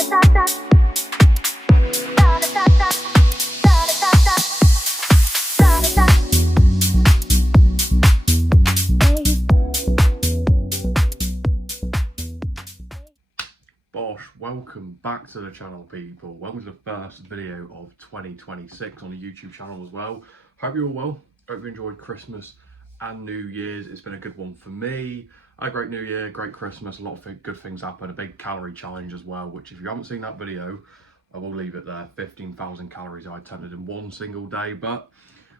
Welcome back to the channel, people. Welcome to the first video of 2026 on the YouTube channel as well. Hope you're all well. Hope you enjoyed Christmas and New Year's. It's been a good one for me. I had a great New Year, great Christmas, a lot of good things happened. A big calorie challenge as well, which if you haven't seen that video, I will leave it there. 15,000 calories I attempted in one single day. But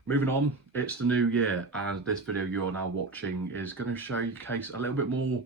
moving on, it's the new year, and this video you're now watching is going to showcase a little bit more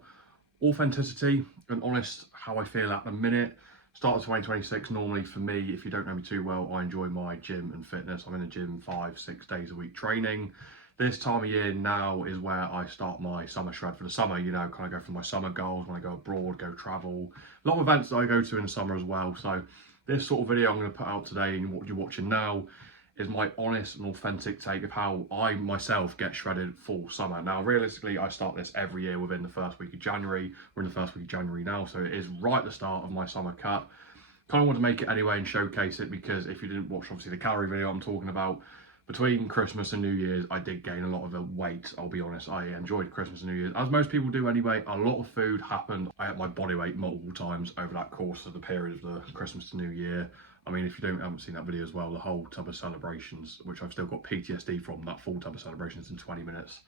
authenticity and honest how I feel at the minute. Start of 2026, normally for me, if you don't know me too well, I enjoy my gym and fitness. I'm in the gym 5-6 days a week training. This time of year now is where I start my summer shred for the summer, you know, kind of go for my summer goals when I go abroad, go travel. A lot of events that I go to in the summer as well. So this sort of video I'm going to put out today and what you're watching now is my honest and authentic take of how I myself get shredded for summer. Now, realistically, I start this every year within the first week of January. We're in the first week of January now, so it is right at the start of my summer cut. Kind of want to make it anyway and showcase it, because if you didn't watch, obviously, the calorie video I'm talking about, between Christmas and New Year's, I did gain a lot of the weight, I'll be honest. I enjoyed Christmas and New Year's, as most people do anyway. A lot of food happened. I ate my body weight multiple times over that course of the period of the Christmas to New Year. I mean, if you haven't seen that video as well, the whole tub of celebrations, which I've still got PTSD from, that full tub of celebrations in 20 minutes.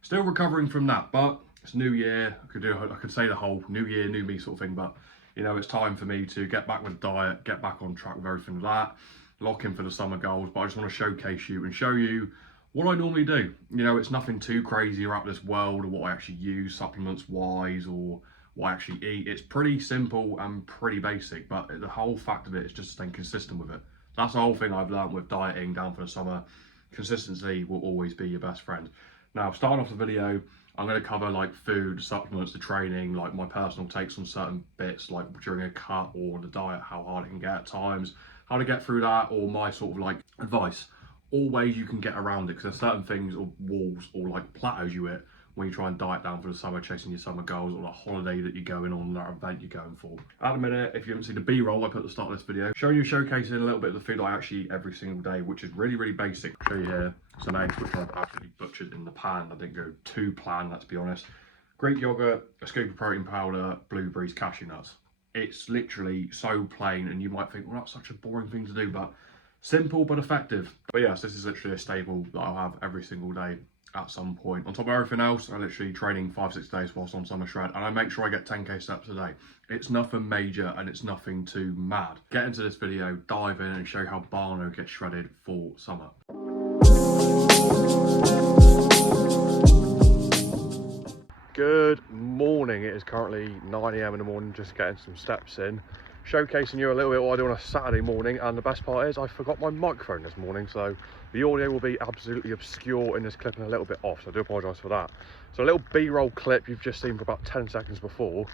Still recovering from that, but it's New Year. I could say the whole New Year, new me sort of thing, but you know, it's time for me to get back with the diet, get back on track with everything like that, lock in for the summer goals. But I just want to showcase you and show you what I normally do. You know, it's nothing too crazy out of this world or what I actually use supplements wise or what I actually eat. It's pretty simple and pretty basic, but the whole fact of it is just staying consistent with it. That's the whole thing I've learned with dieting down for the summer. Consistency will always be your best friend. Now, starting off the video, I'm going to cover like food, supplements, the training, like my personal takes on certain bits, like during a cut or the diet, how hard it can get at times, how to get through that, or my sort of like advice, all ways you can get around it, because there's certain things or walls or like plateaus you hit when you try and diet down for the summer, chasing your summer goals, or a holiday that you're going on, that event you're going for. At the minute, if you haven't seen the B-roll I put at the start of this video, showcasing a little bit of the food I actually eat every single day, which is really, really basic. I'll show you here some eggs, which I've absolutely butchered in the pan. I didn't go too plan, let's be honest. Greek yogurt, a scoop of protein powder, blueberries, cashew nuts. It's literally so plain, and you might think, well, that's such a boring thing to do, but simple but effective. But yes, this is literally a staple that I'll have every single day at some point. On top of everything else, I literally training 5-6 days whilst on summer shred, and I make sure I get 10k steps a day. It's nothing major and it's nothing too mad. Get into this video, dive in and show you how BARNO gets shredded for summer. Good morning. It is currently 9 AM in the morning, just getting some steps in, showcasing you a little bit what I do on a Saturday morning. And the best part is I forgot my microphone this morning, so the audio will be absolutely obscure in this clip and a little bit off, so I do apologise for that. So a little B-roll clip you've just seen for about 10 seconds before,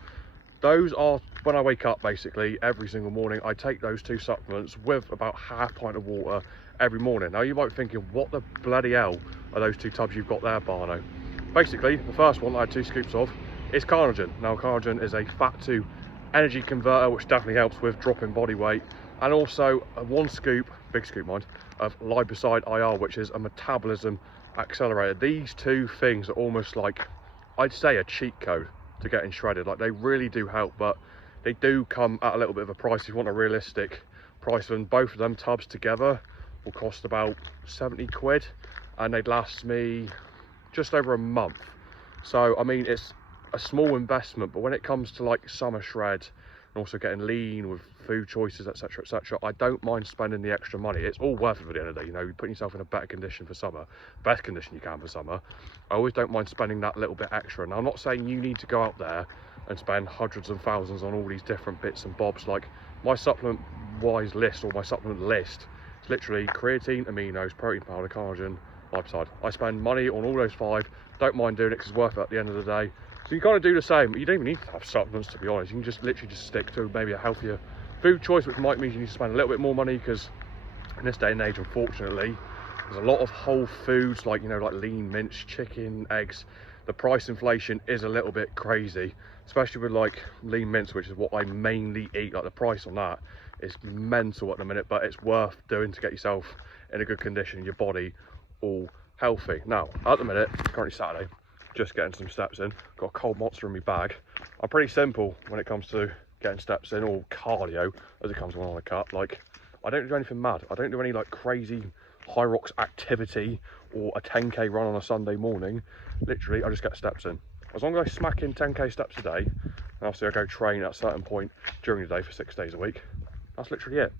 those are when I wake up basically every single morning. I take those two supplements with about half a pint of water every morning. Now you might be thinking, what the bloody hell are those two tubs you've got there, BARNO? Basically, the first one I had 2 scoops of is carnitine. Now carnitine is a fat to energy converter, which definitely helps with dropping body weight, and also 1 scoop, big scoop mind, of liposide IR, which is a metabolism accelerator. These two things are almost like, I'd say, a cheat code to getting shredded. Like, they really do help, but they do come at a little bit of a price. If you want a realistic price, and both of them tubs together will cost about 70 quid, and they'd last me just over a month. So I mean, it's a small investment, but when it comes to like summer shred and also getting lean with food choices, etc, etc, I don't mind spending the extra money. It's all worth it at the end of the day. You know, you're putting yourself in a better condition for summer, best condition you can for summer. I always don't mind spending that little bit extra. And I'm not saying you need to go out there and spend hundreds and thousands on all these different bits and bobs. Like my supplement wise list, or my supplement list, it's literally creatine, aminos, protein powder, carnitine, liposide. I spend money on all those 5. Don't mind doing it because it's worth it at the end of the day. So you kind of do the same. You don't even need to have supplements, to be honest. You can just literally just stick to maybe a healthier food choice, which might mean you need to spend a little bit more money, because in this day and age, unfortunately, there's a lot of whole foods, like, you know, like lean mince, chicken, eggs. the price inflation is a little bit crazy, especially with like lean mince, which is what I mainly eat. Like the price on that is mental at the minute, but it's worth doing to get yourself in a good condition, your body all healthy. Now, at the minute, currently Saturday, just getting some steps in. Got a cold monster in my bag. I'm pretty simple when it comes to getting steps in, or cardio as it comes along the cut. Like, I don't do anything mad. I don't do any like crazy high rocks activity or a 10k run on a Sunday morning. Literally, I just get steps in. As long as I smack in 10k steps a day, and obviously I go train at a certain point during the day for 6 days a week, that's literally it.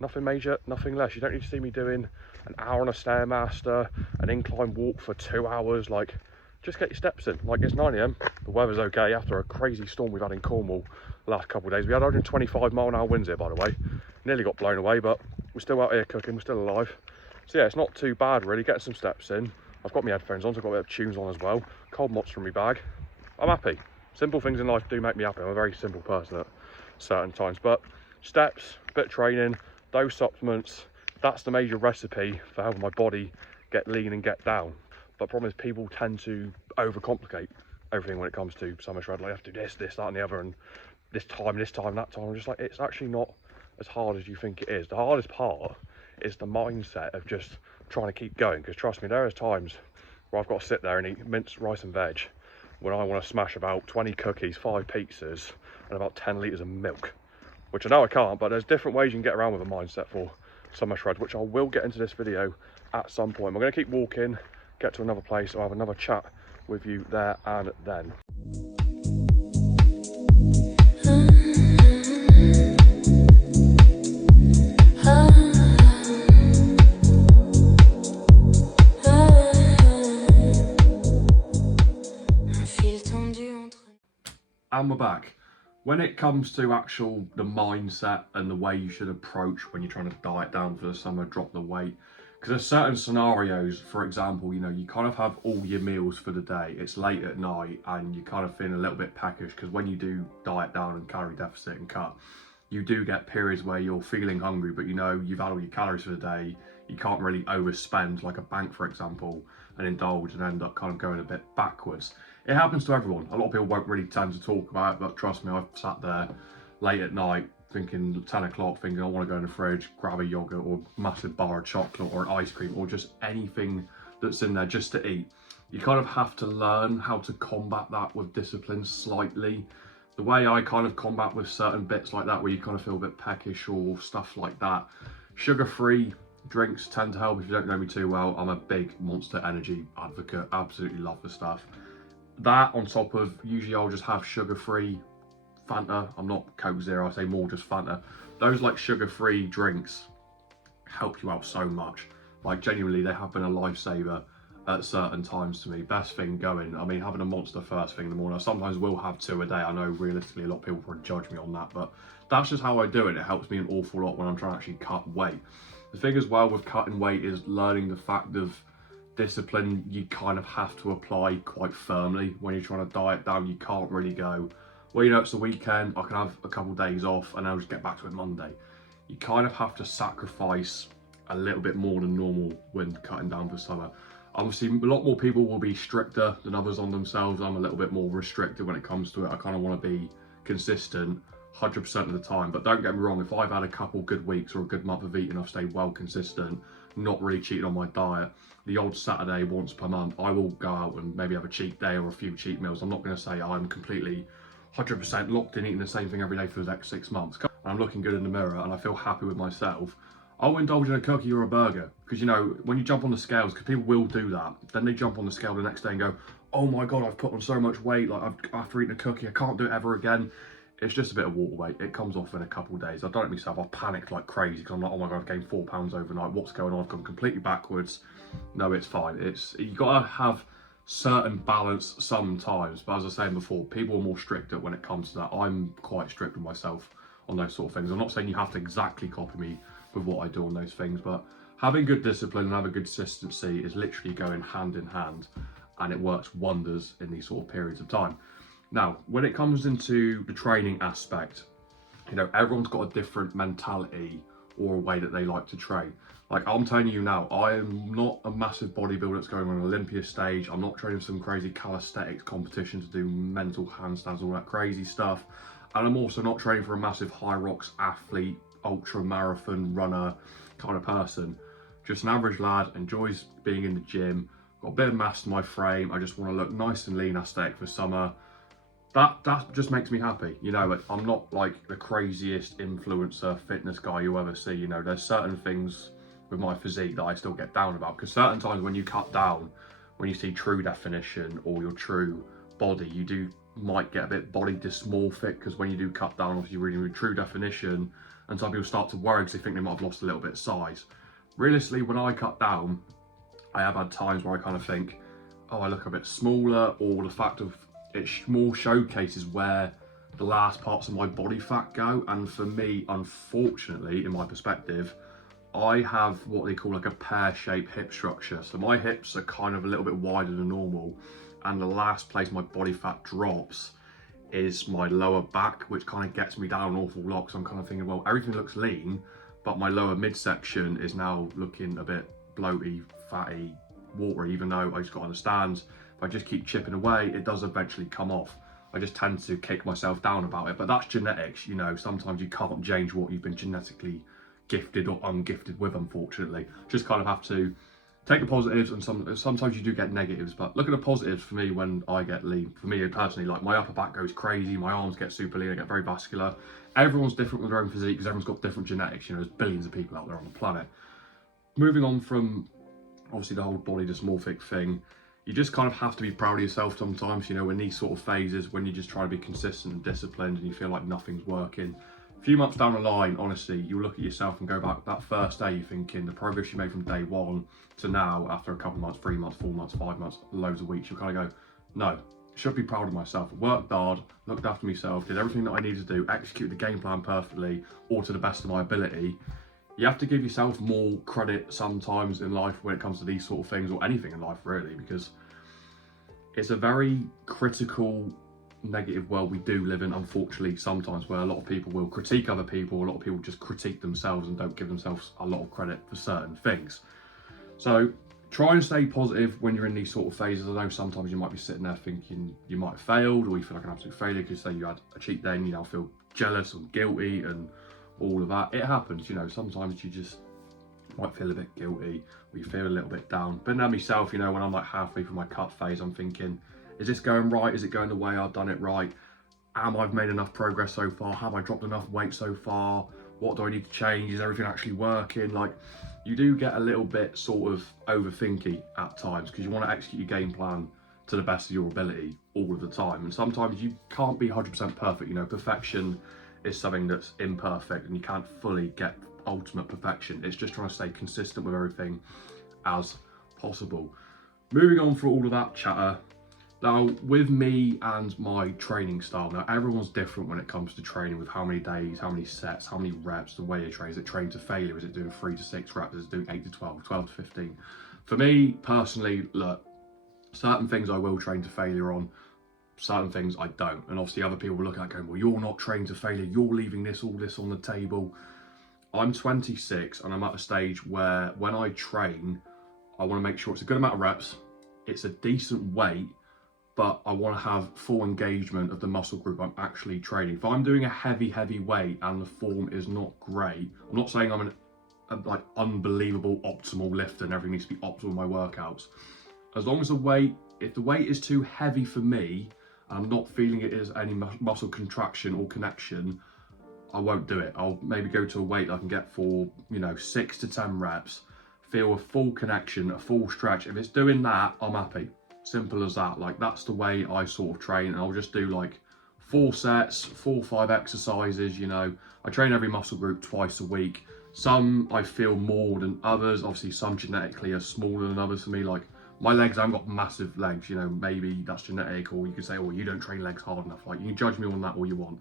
Nothing major, nothing less. You don't need to see me doing an hour on a Stairmaster, an incline walk for 2 hours. Like, just get your steps in. Like, it's 9 AM, the weather's okay after a crazy storm we've had in Cornwall the last couple of days. We had 125 mile an hour winds here, by the way. Nearly got blown away, but we're still out here cooking, we're still alive. So yeah, it's not too bad really, getting some steps in. I've got my headphones on, so I've got a bit of tunes on as well. Cold monster in my bag. I'm happy. Simple things in life do make me happy. I'm a very simple person at certain times, but steps, bit of training, those supplements, that's the major recipe for helping my body get lean and get down. But the problem is people tend to overcomplicate everything when it comes to summer shred. Like, I have to do this, that and the other, and this time, that time. I'm just like, it's actually not as hard as you think it is. The hardest part is the mindset of just trying to keep going, because trust me, there is times where I've got to sit there and eat minced rice and veg when I want to smash about 20 cookies, 5 pizzas and about 10 litres of milk, which I know I can't, but there's different ways you can get around with a mindset for summer shred, which I will get into this video at some point. We're going to keep walking, get to another place, I'll have another chat with you there and then. And we're back. When it comes to the mindset and the way you should approach when you're trying to diet down for the summer, drop the weight, because there's certain scenarios, for example, you know, you kind of have all your meals for the day, it's late at night and you kind of feeling a little bit peckish, because when you do diet down and calorie deficit and cut, you do get periods where you're feeling hungry, but you know you've had all your calories for the day, you can't really overspend like a bank, for example, and indulge and end up kind of going a bit backwards. It happens to everyone. A lot of people won't really tend to talk about it, but trust me, I've sat there late at night thinking 10 o'clock, thinking I want to go in the fridge, grab a yogurt or a massive bar of chocolate or an ice cream or just anything that's in there just to eat. You kind of have to learn how to combat that with discipline slightly. The way I kind of combat with certain bits like that, where you kind of feel a bit peckish or stuff like that, sugar-free drinks tend to help. If you don't know me too well, I'm a big Monster Energy advocate, absolutely love the stuff. That on top of, usually I'll just have sugar-free Fanta. I'm not Coke Zero, I say more just Fanta. Those like sugar-free drinks help you out so much. Like genuinely, they have been a lifesaver at certain times to me. Best thing going. I mean, having a Monster first thing in the morning. I sometimes will have 2 a day. I know realistically a lot of people probably judge me on that, but that's just how I do it. It helps me an awful lot when I'm trying to actually cut weight. The thing as well with cutting weight is learning the fact of discipline you kind of have to apply quite firmly when you're trying to diet down. You can't really go, well, you know, it's the weekend, I can have a couple of days off and I'll just get back to it Monday. You kind of have to sacrifice a little bit more than normal when cutting down for summer. Obviously, a lot more people will be stricter than others on themselves. I'm a little bit more restricted when it comes to it. I kind of want to be consistent 100% of the time, but don't get me wrong, if I've had a couple good weeks or a good month of eating, I've stayed well consistent, not really cheating on my diet, the old Saturday once per month, I will go out and maybe have a cheat day or a few cheat meals. I'm not going to say I'm completely 100% locked in eating the same thing every day for the next 6 months. And I'm looking good in the mirror and I feel happy with myself. I'll indulge in a cookie or a burger, because you know, when you jump on the scales, because people will do that, then they jump on the scale the next day and go, oh my God, I've put on so much weight, like after eating a cookie, I can't do it ever again. It's just a bit of water weight. It comes off in a couple of days. I've done it myself. I've panicked like crazy because I'm like, oh my God, I've gained 4 pounds overnight. What's going on? I've gone completely backwards. No, it's fine. You got to have certain balance sometimes. But as I was saying before, people are more stricter when it comes to that. I'm quite strict with myself on those sort of things. I'm not saying you have to exactly copy me with what I do on those things, but having good discipline and having good consistency is literally going hand in hand, and it works wonders in these sort of periods of time. Now, when it comes into the training aspect, you know, everyone's got a different mentality or a way that they like to train. Like, I'm telling you now, I am not a massive bodybuilder that's going on an Olympia stage. I'm not training some crazy calisthenics competition to do mental handstands, all that crazy stuff. And I'm also not training for a massive high rocks athlete, ultra marathon runner kind of person. Just an average lad, enjoys being in the gym, got a bit of mass in my frame. I just want to look nice and lean, aesthetic for summer. That just makes me happy, you know. I'm not like the craziest influencer fitness guy you'll ever see, you know. There's certain things with my physique that I still get down about, because certain times when you cut down, when you see true definition or your true body, you might get a bit body dysmorphic, because when you do cut down, obviously you're reading with true definition, and some people start to worry because they think they might have lost a little bit of size. Realistically, when I cut down, I have had times where I kind of think, oh, I look a bit smaller, or the fact of it more showcases where the last parts of my body fat go. And for me, unfortunately, in my perspective, I have what they call like a pear-shaped hip structure. So my hips are kind of a little bit wider than normal, and the last place my body fat drops is my lower back, which kind of gets me down an awful lot, because I'm kind of thinking, well, everything looks lean, but my lower midsection is now looking a bit bloaty, fatty, watery, even though I just got to understand, if I just keep chipping away, it does eventually come off. I just tend to kick myself down about it, but that's genetics, you know. Sometimes you can't change what you've been genetically gifted or ungifted with, unfortunately. Just kind of have to take the positives, and sometimes you do get negatives, but look at the positives for me when I get lean. For me personally, like, my upper back goes crazy, my arms get super lean, I get very vascular. Everyone's different with their own physique because everyone's got different genetics, you know. There's billions of people out there on the planet. Moving on from obviously the whole body dysmorphic thing, you just kind of have to be proud of yourself sometimes, you know, in these sort of phases when you just try to be consistent and disciplined and you feel like nothing's working. A few months down the line, honestly, you'll look at yourself and go back that first day, you're thinking the progress you made from day one to now, after a couple of months, 3 months, 4 months, 5 months, loads of weeks, you'll kind of go, no, should be proud of myself. I worked hard, looked after myself, did everything that I needed to do, executed the game plan perfectly, or to the best of my ability. You have to give yourself more credit sometimes in life when it comes to these sort of things, or anything in life really, because it's a very critical, negative world we do live in, unfortunately, sometimes, where a lot of people will critique other people, a lot of people just critique themselves and don't give themselves a lot of credit for certain things. So try and stay positive when you're in these sort of phases. I know sometimes you might be sitting there thinking you might have failed, or you feel like an absolute failure because, say, you had a cheat day and you now feel jealous and guilty and all of that. It happens, you know. Sometimes you just might feel a bit guilty, or you feel a little bit down. But now myself, you know, when I'm like halfway through my cut phase, I'm thinking, is this going right? Is it going the way I've done it right? Am I made enough progress so far? Have I dropped enough weight so far? What do I need to change? Is everything actually working? Like, you do get a little bit sort of overthinky at times, because you want to execute your game plan to the best of your ability all of the time. And sometimes you can't be 100% perfect, you know. Perfection is something that's imperfect, and you can't fully get ultimate perfection. It's just trying to stay consistent with everything as possible. Moving on from all of that chatter, now with me and my training style, now everyone's different when it comes to training, with how many days, how many sets, how many reps, the way you train. Is it train to failure? Is it doing 3 to 6 reps? Is it doing 8 to 12, 12 to 15? For me personally, look, certain things I will train to failure on, certain things I don't. And obviously other people will look at it going, well, you're not trained to failure, you're leaving all this on the table. I'm 26 and I'm at a stage where when I train, I want to make sure it's a good amount of reps, it's a decent weight, but I want to have full engagement of the muscle group I'm actually training. If I'm doing a heavy weight and the form is not great, I'm not saying I'm an like unbelievable optimal lifter and everything needs to be optimal in my workouts. As long as if the weight is too heavy for me, and I'm not feeling it is any muscle contraction or connection, I won't do it. I'll maybe go to a weight I can get for, you know, 6 to 10 reps, feel a full connection, a full stretch. If it's doing that, I'm happy. Simple as that. Like, that's the way I sort of train. And I'll just do like 4 sets, 4 or 5 exercises, you know. I train every muscle group twice a week. Some I feel more than others. Obviously, some genetically are smaller than others for me. Like, my legs, I haven't got massive legs, you know, maybe that's genetic, or you could say, oh, you don't train legs hard enough. Like, you can judge me on that all you want.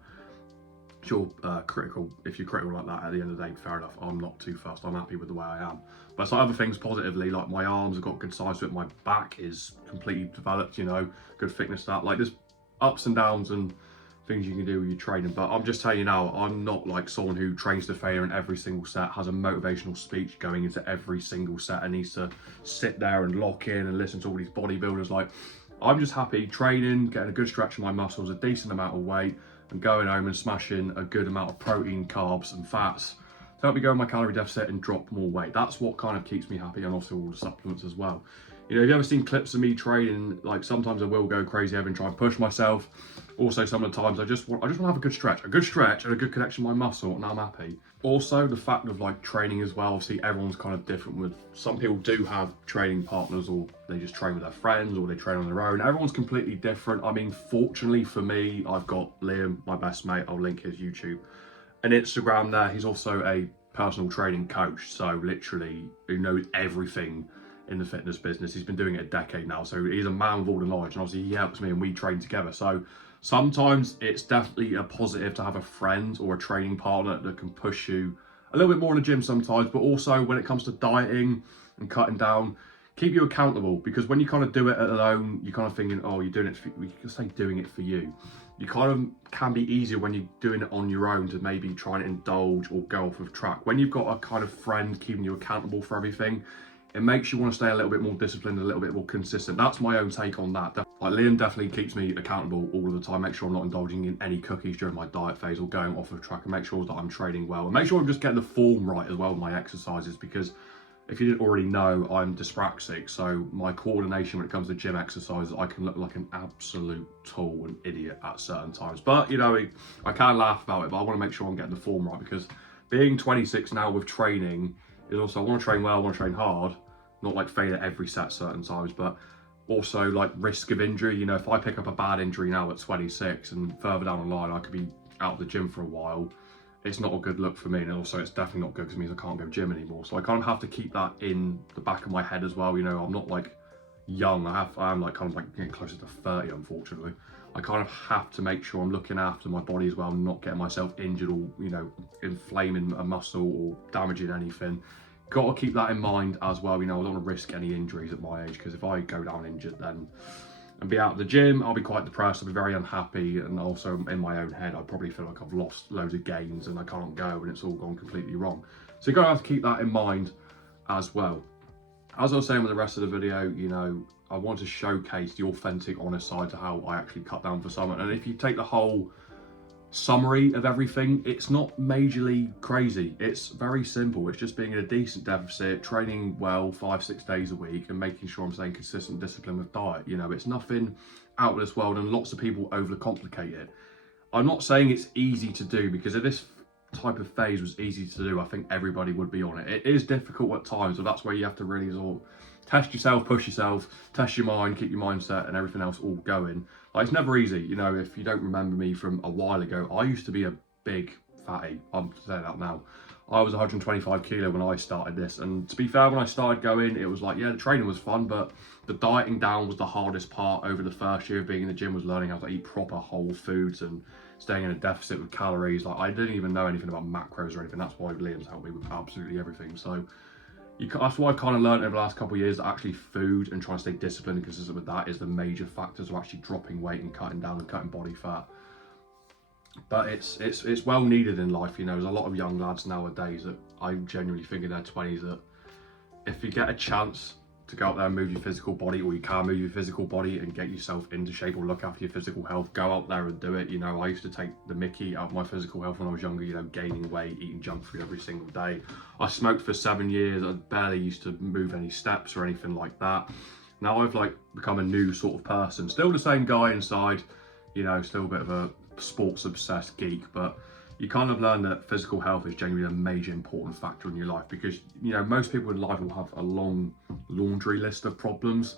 Sure, critical. If you're critical like that, at the end of the day, fair enough. I'm not too fussed. I'm happy with the way I am. But some other things positively, like my arms have got good size to it. My back is completely developed, you know, good thickness to that. Like, there's ups and downs and things you can do with your training. But I'm just telling you now, I'm not like someone who trains to failure in every single set, has a motivational speech going into every single set and needs to sit there and lock in and listen to all these bodybuilders. Like, I'm just happy training, getting a good stretch of my muscles, a decent amount of weight, and going home and smashing a good amount of protein, carbs and fats to help me go in my calorie deficit and drop more weight. That's what kind of keeps me happy, and also all the supplements as well. You know, if you've ever seen clips of me training, like sometimes I will go crazy and try and push myself. Also, some of the times I just want to have a good stretch and a good connection with my muscle, and I'm happy. Also, the fact of like training as well, obviously everyone's kind of different. With some people do have training partners, or they just train with their friends, or they train on their own. Everyone's completely different. I mean, fortunately for me, I've got Liam, my best mate. I'll link his YouTube and Instagram there. He's also a personal training coach, so literally who knows everything in the fitness business. He's been doing it a decade now, so he's a man with all the knowledge, and obviously he helps me and we train together. So sometimes it's definitely a positive to have a friend or a training partner that can push you a little bit more in the gym sometimes, but also when it comes to dieting and cutting down, keep you accountable. Because when you kind of do it alone, you're kind of thinking, oh, you're doing it for, we can say doing it for you. You kind of can be easier when you're doing it on your own to maybe try and indulge or go off of track. When you've got a kind of friend keeping you accountable for everything, it makes you want to stay a little bit more disciplined, a little bit more consistent. That's my own take on that. Like, Liam definitely keeps me accountable all of the time. Make sure I'm not indulging in any cookies during my diet phase or going off of track, and make sure that I'm training well. And make sure I'm just getting the form right as well with my exercises, because if you didn't already know, I'm dyspraxic. So my coordination when it comes to gym exercises, I can look like an absolute tool and idiot at certain times. But, you know, I can laugh about it, but I want to make sure I'm getting the form right, because being 26 now with training is also, I want to train well, I want to train hard, not like fail at every set certain times, but also like risk of injury. You know, if I pick up a bad injury now at 26 and further down the line I could be out of the gym for a while, it's not a good look for me. And also it's definitely not good because it means I can't go gym anymore. So I kind of have to keep that in the back of my head as well. You know, I'm not like young, I'm like kind of like getting closer to 30, unfortunately. I kind of have to make sure I'm looking after my body as well, not getting myself injured or, you know, inflaming a muscle or damaging anything. Got to keep that in mind as well. You know, I don't want to risk any injuries at my age, because if I go down injured then and be out of the gym, I'll be quite depressed, I'll be very unhappy, and also in my own head I probably feel like I've lost loads of gains and I can't go and it's all gone completely wrong. So you're going to have to keep that in mind as well. As I was saying with the rest of the video, you know, I want to showcase the authentic, honest side to how I actually cut down for someone. And if you take the whole summary of everything, it's not majorly crazy. It's very simple. It's just being in a decent deficit, training well 5-6 days a week, and making sure I'm staying consistent discipline with diet. You know, it's nothing out of this world, and lots of people overcomplicate it. I'm not saying it's easy to do, because if this type of phase was easy to do, I think everybody would be on it. It is difficult at times, so that's where you have to really sort of test yourself, push yourself, test your mind, keep your mindset and everything else all going. Like, it's never easy. You know, if you don't remember me from a while ago, I used to be a big fatty. I'm saying that now. I was 125 kilo when I started this, and to be fair, when I started going, it was like, yeah, the training was fun, but the dieting down was the hardest part over the first year of being in the gym, was learning how to eat proper whole foods and staying in a deficit with calories. Like, I didn't even know anything about macros or anything. That's why Liam's helped me with absolutely everything. So that's what I kind of learned over the last couple of years, that actually food and trying to stay disciplined and consistent with that is the major factors of actually dropping weight and cutting down and cutting body fat. But it's well needed in life. You know, there's a lot of young lads nowadays that I genuinely think in their 20s that if you get a chance to go out there and move your physical body, or you can move your physical body and get yourself into shape or look after your physical health, go out there and do it. You know, I used to take the mickey out of my physical health when I was younger, you know, gaining weight, eating junk food every single day. I smoked for 7 years. I barely used to move any steps or anything like that. Now I've like become a new sort of person, still the same guy inside, you know, still a bit of a sports obsessed geek, but you kind of learn that physical health is genuinely a major important factor in your life, because, you know, most people in life will have a long laundry list of problems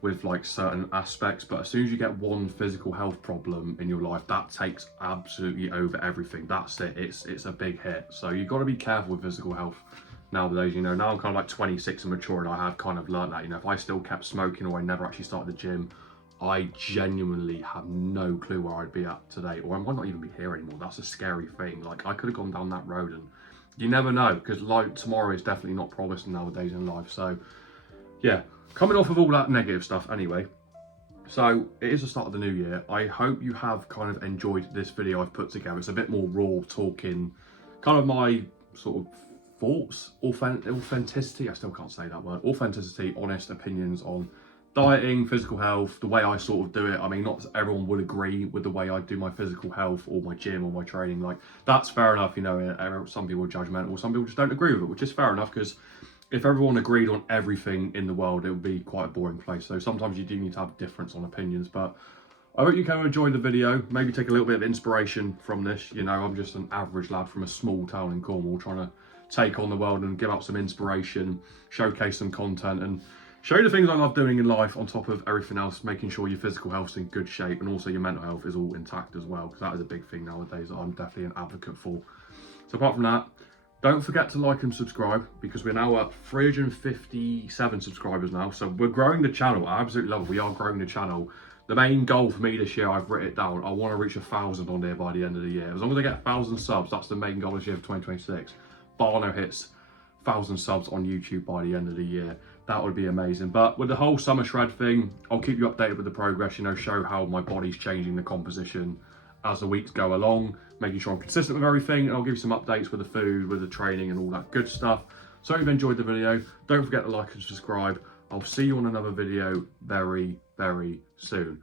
with like certain aspects, but as soon as you get one physical health problem in your life, that takes absolutely over everything. That's it. It's a big hit. So you've got to be careful with physical health nowadays. You know, now I'm kind of like 26 and mature, and I have kind of learned that, you know, if I still kept smoking or I never actually started the gym, I genuinely have no clue where I'd be at today, or I might not even be here anymore. That's a scary thing. Like, I could have gone down that road, and you never know, because like tomorrow is definitely not promised nowadays in life. So yeah, coming off of all that negative stuff anyway, So it is the start of the new year. I hope you have kind of enjoyed this video I've put together. It's a bit more raw, talking kind of my sort of thoughts, authenticity, I still can't say that word, authenticity, honest opinions on dieting, physical health, the way I sort of do it. I mean, not everyone would agree with the way I do my physical health or my gym or my training. Like, that's fair enough, you know. Some people are judgmental, some people just don't agree with it, which is fair enough, because if everyone agreed on everything in the world, it would be quite a boring place. So sometimes you do need to have a difference on opinions. But I hope you can enjoy the video, maybe take a little bit of inspiration from this. You know, I'm just an average lad from a small town in Cornwall trying to take on the world and give out some inspiration, showcase some content, and show you the things I love doing in life on top of everything else, making sure your physical health's in good shape and also your mental health is all intact as well, because that is a big thing nowadays that I'm definitely an advocate for. So apart from that, don't forget to like and subscribe, because we're now at 357 subscribers now. So we're growing the channel. I absolutely love it. We are growing the channel. The main goal for me this year, I've written it down, I want to reach 1,000 on there by the end of the year. As long as I get 1,000 subs, that's the main goal this year for 2026. BARNO hits 1,000 subs on YouTube by the end of the year. That would be amazing. But with the whole summer shred thing, I'll keep you updated with the progress, you know, show how my body's changing the composition as the weeks go along, making sure I'm consistent with everything, and I'll give you some updates with the food, with the training and all that good stuff. So if you've enjoyed the video, don't forget to like and subscribe. I'll see you on another video very, very soon.